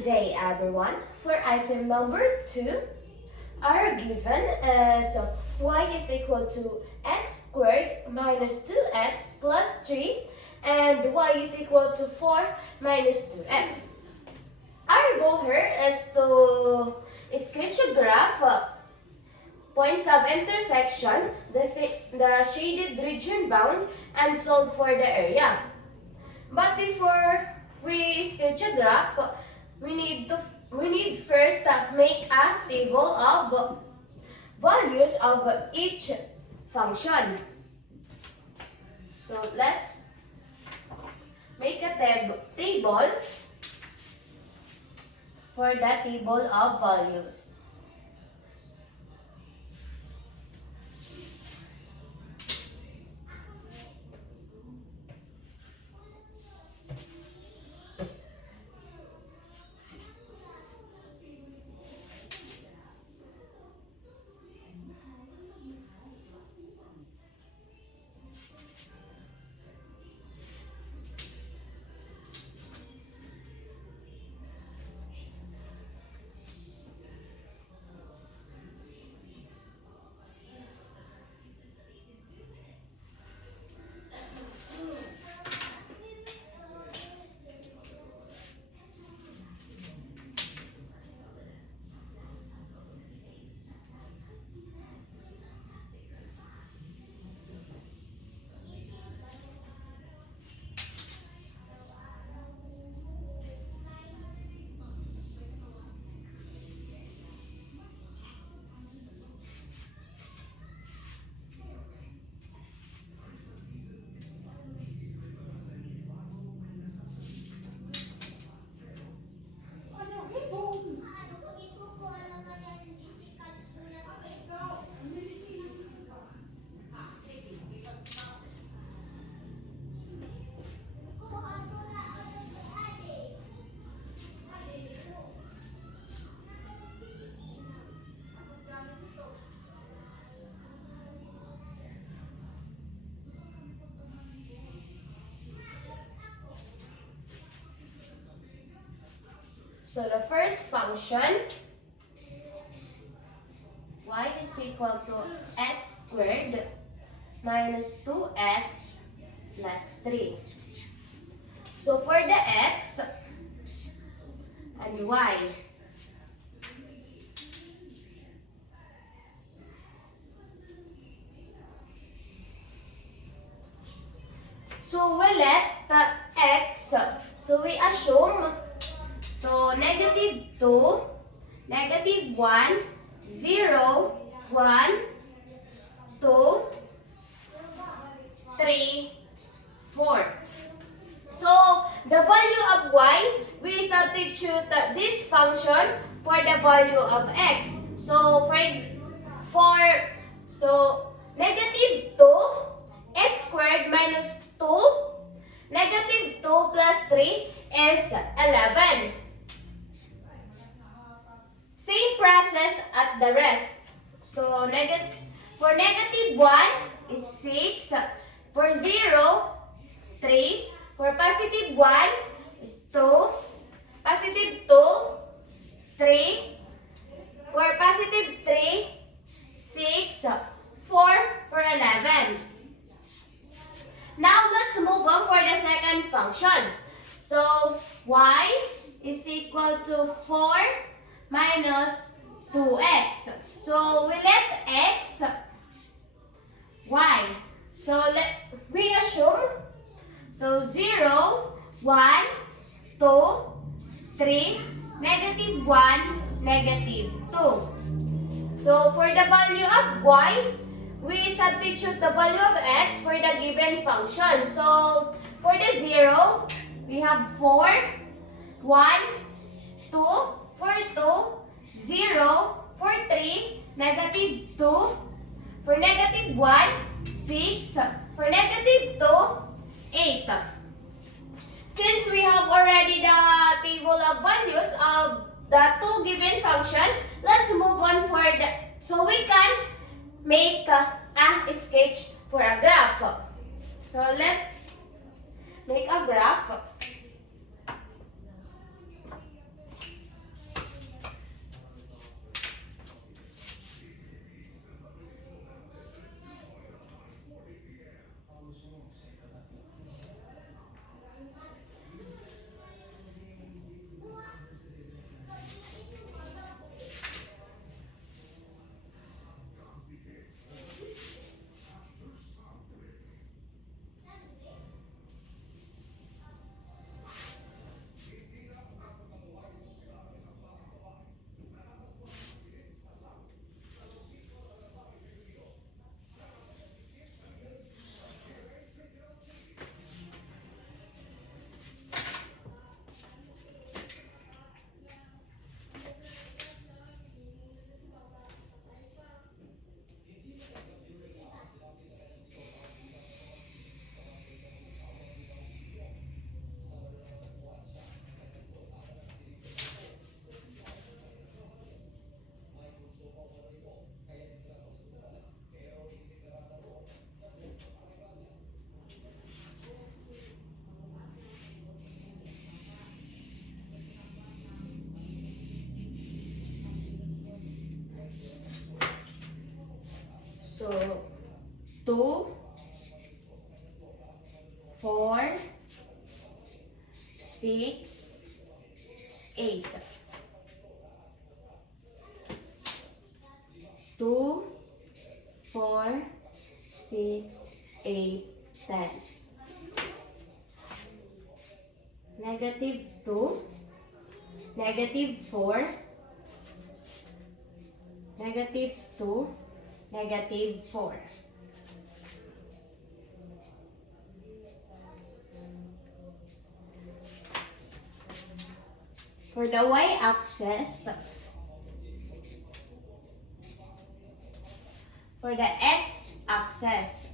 Good day, everyone. For item number 2, our given is y is equal to x squared minus 2x plus 3 and y is equal to 4 minus 2x. Our goal here is to sketch a graph, points of intersection, the shaded region bound, and solve for the area. But before we sketch a graph, we need first make a table of values of each function. So let's make a table for the table of values. So the first function, y is equal to x squared minus 2x plus 3. So for the x and y, so we let the x, so we assume, so negative 2, negative 1, 0, 1, 2, 3, 4. So the value of y, we substitute this function for the value of x. So so negative 2, x squared minus 2, negative 2 plus 3 is 11. Same process at the rest. So for negative 1 is 6. For 0, 3. For positive 1 is 2. Positive 2, 3. For positive 3, 6. 4 for 11. Now let's move on for the second function. So y is equal to 4 minus 2x. So we let x, y. So we assume, so 0, 1, 2, 3, negative 1, negative 2. So for the value of y, we substitute the value of x for the given function. So for the 0, we have 4, 1, 2, for 2, 0, for 3, negative 2, for negative 1, 6, for negative 2, 8. Since we have already the table of values of the two given function, let's move on for so we can make a sketch for a graph. So let's make a graph. 2, 4, 6, 8. 2, 4, 6, 8, 10. Negative 2, negative 4, negative 2, negative 4. For the y-axis, for the x-axis.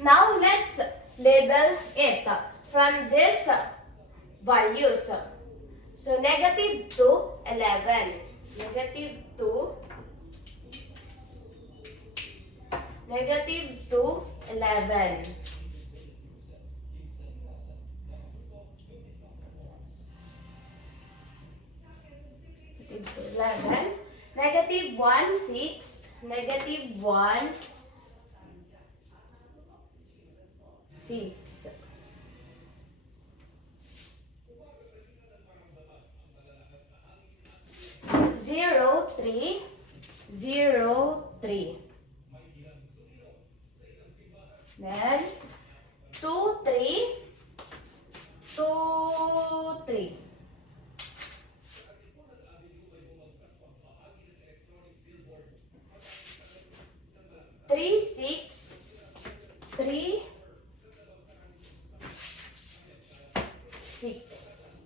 Now let's label it from these values. So negative 2, 11. Negative 2, negative 2, 11. Negative 11. Negative 1, 6. Negative 1, 6. Zero, 3, 0, 3. Then 2, 3, 2, 3. 3, 6, 3, 6.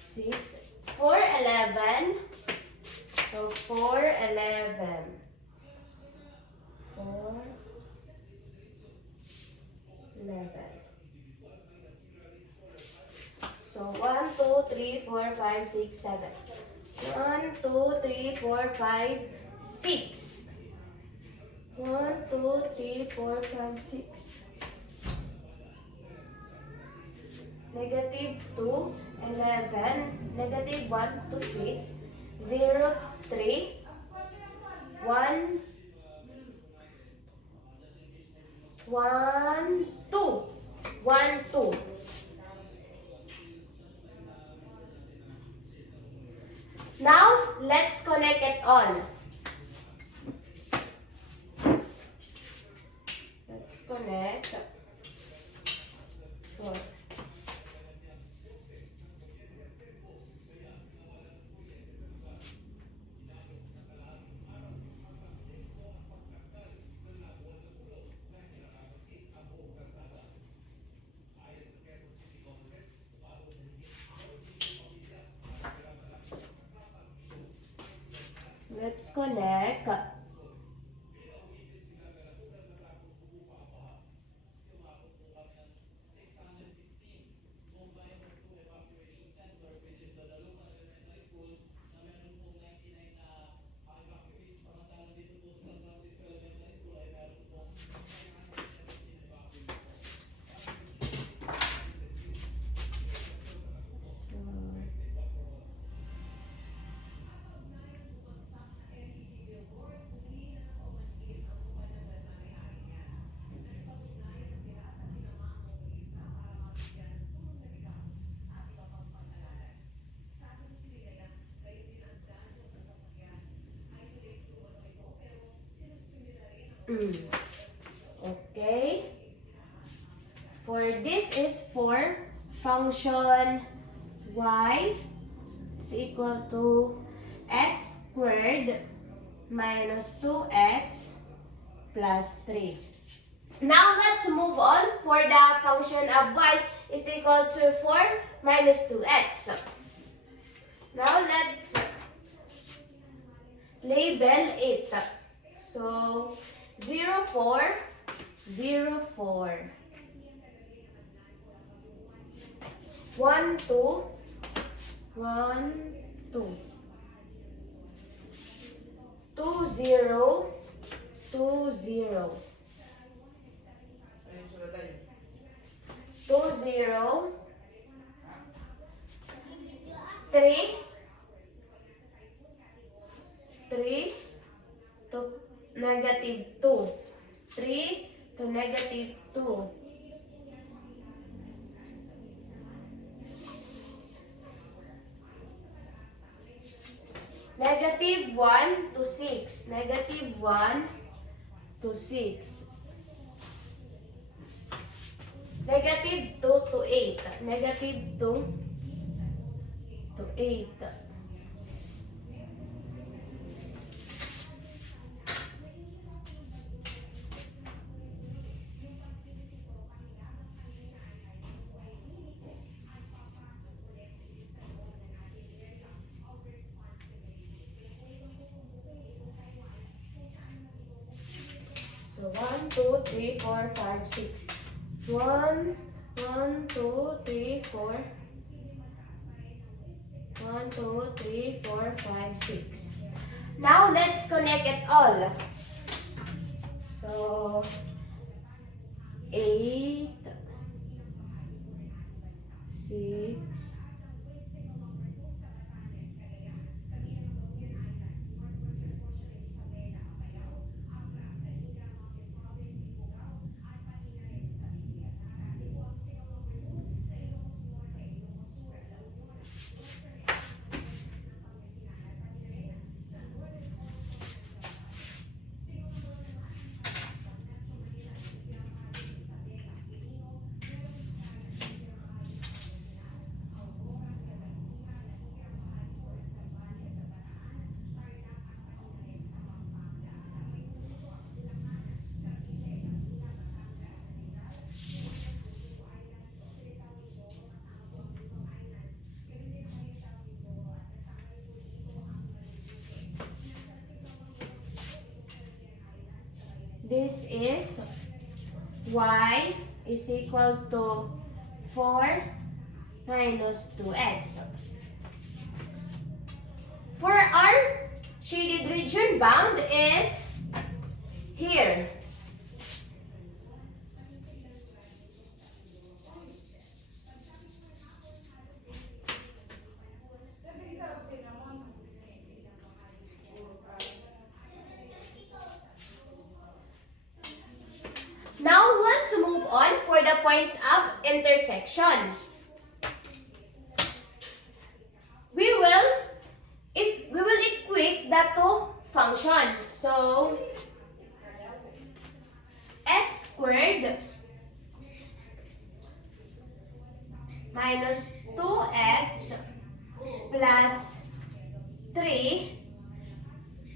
6, 4, 11. So 4, 11. 4, 11. So 1, 2, 3, 4, 5, 6, 7. 1, 2, 3, 4, 5, 6. 1, 2, 3, 4, 5, 6. Negative 2, 11. Negative 1 to 6. 0, 3. 1, 1, 2. 1, 2. Now, let's connect it all. Let's connect. Four. Let's connect. Okay. For this is for function y is equal to x squared minus 2x plus 3. Now let's move on for the function of y is equal to 4 minus 2x. Now let's label it. So 0, 4, 0, 4. 1, 2, 1, 2. 2, 0, 2, 0. 2, 0, 3, 3 to negative 2. 3 to negative 2. Negative 1 to 6. Negative 1 to 6. Negative 2 to 8. Negative 2 to 8. So 1, 2, 3, 4, 5, 6. 1, 2, 3, 4. 1, 2, 3, 4, 5, 6. Now let's connect it all. So 8, 6. This is y is equal to 4 minus 2x. For our shaded region, bound is here. Now let's move on for the points of intersection. We will equate the two functions. So x squared minus 2x plus 3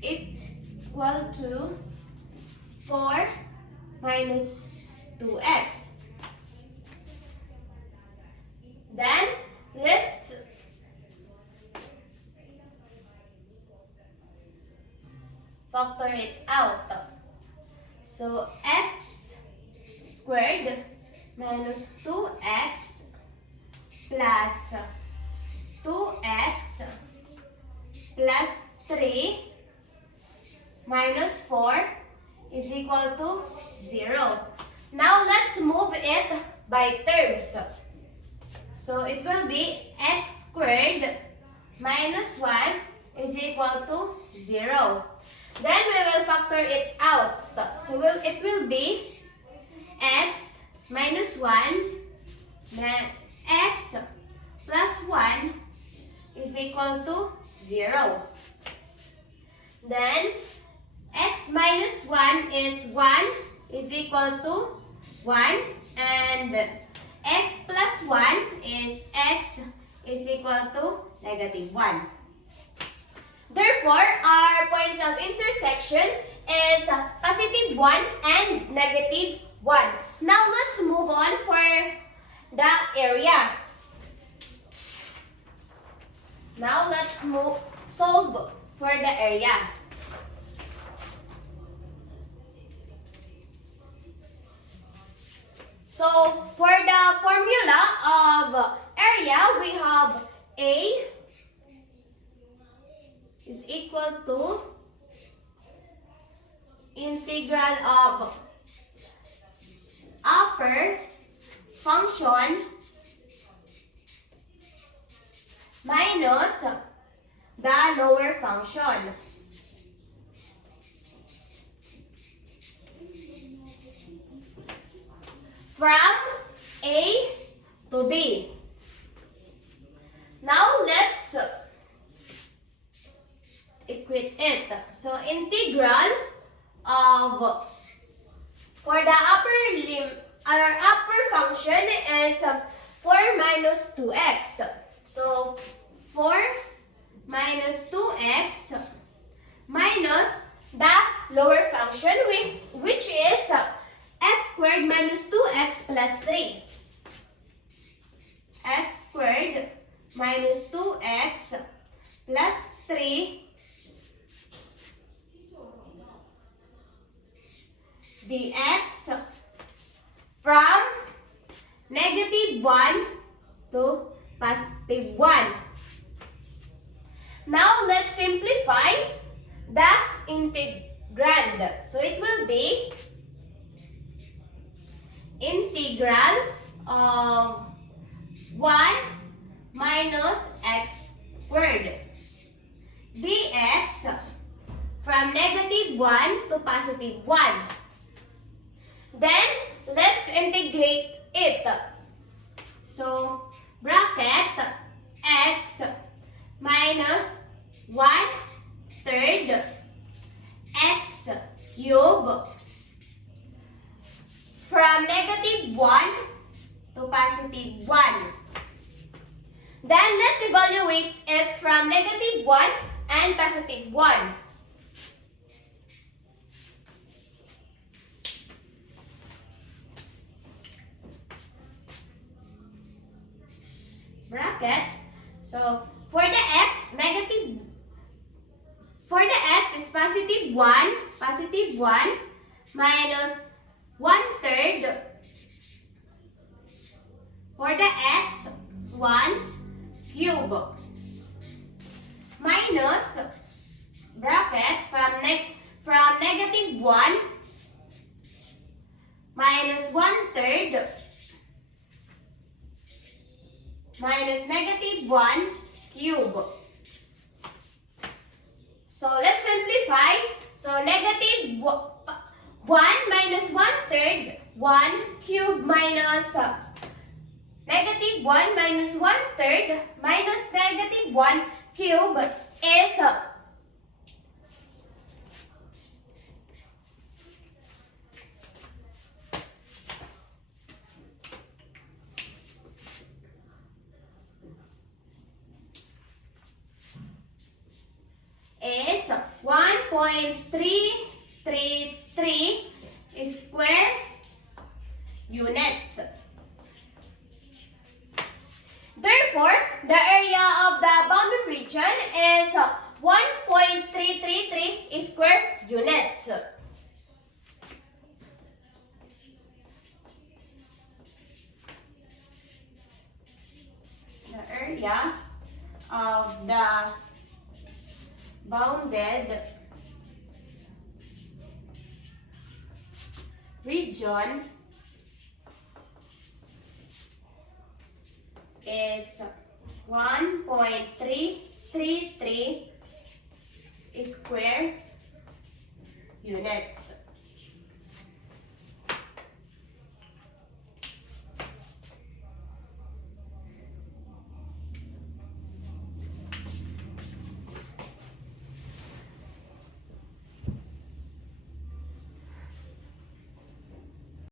equal to 4 minus 2x. Then let's factor it out. So x squared minus 2x plus 2x plus 3 minus 4 is equal to 0. Now let's move it by terms. So it will be x squared minus 1 is equal to 0. Then we will factor it out. So it will be x minus 1, then x plus 1 is equal to 0. Then x minus 1 is 1 is equal to 1, and x plus 1 is x is equal to negative 1. Therefore, our points of intersection is positive 1 and negative 1. Now let's move on for the area. Now let's solve for the area. So, for the formula of area, we have A is equal to integral of upper function minus the lower function. From A to B. Now let's equate it. So integral of, for the our upper function is 4 minus 2x. So 4 minus 2x minus the lower function, which is x squared minus 2x plus 3. X squared minus 2x plus 3 dx from negative 1 to positive 1. Now let's simplify the integrand. So it will be integral of 1 minus x squared dx from negative 1 to positive 1. Then, let's integrate it. So, bracket x minus 1/3 x cube from negative 1 to positive 1. Then, let's evaluate it from negative 1 and positive 1. Bracket. So, for the x is positive 1 minus 1/3. For the x, 1 cube minus bracket from negative 1 minus 1/3 minus negative 1 cube. So let's simplify. So negative 1 minus 1/3, 1 cube minus negative 1 minus 1/3 minus negative 1 cube is is 1.333 square units. Therefore, the area of the boundary region is 1.333 square units. The area of the bounded region is 1.333 square units.